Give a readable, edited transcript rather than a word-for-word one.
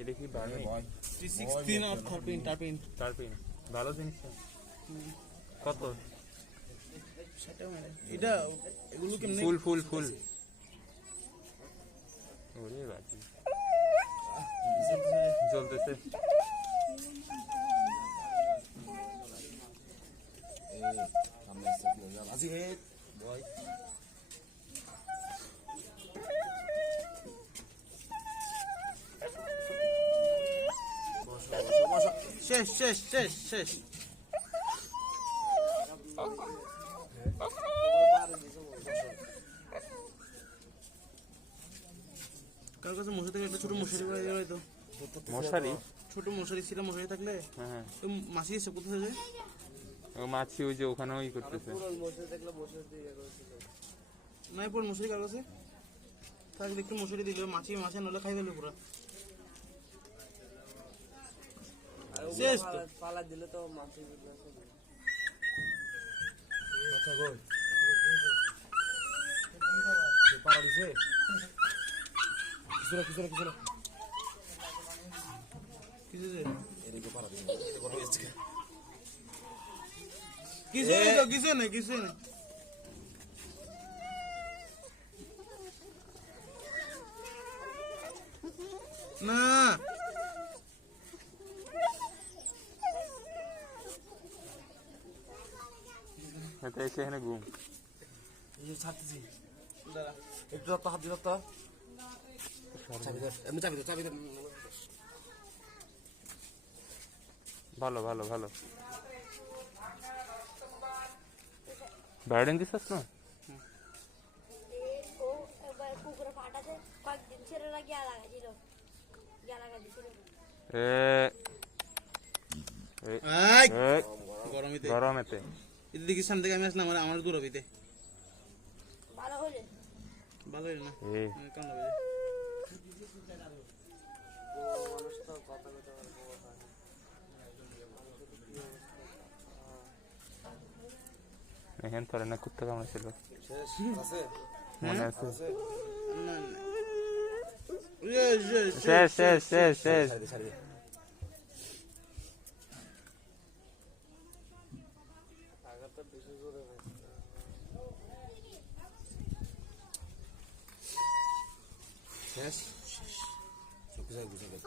এটা কি বার্মি 316 আর টারপিন ভালো জিনিস। কত? এটা এগুলো কেমনে? ফুল ওরে বাজি জ্বলতেছে। শেষ কার কাছে মশারি থাকলে একটা ছোট মশারি করে দেওয়া হয়তো। মশারি? ছোট মশারি ছিল, মশারি থাকলে হ্যাঁ তো মাছি এসে কোথায় যায়? ও মাছি ওই যে ওখানে ওই করতেছে। নাই পর মশারি কার কাছে থাকলে একটু মশারি দিলে মাছি নলে খাই ফেলে পুরো শেষ তো। পালা দিলে তো মাছি পাড়া দিছে কিছু নেই না এটা এসে এখানে ঘুম। ছাড়তেছি একটু হাত দিল তো চাবি দে ভালো বাইরেন দিছস না? গরমেতে এটা দেখি সামনে থেকে আমি আসলাম আমার দূরবিতে ভালো হইলে না কেন হবে এখান তোর না কুত্তা কামড়েছিল মনে আছে? শেষ শেষ সব কিছু বুঝে গেছে।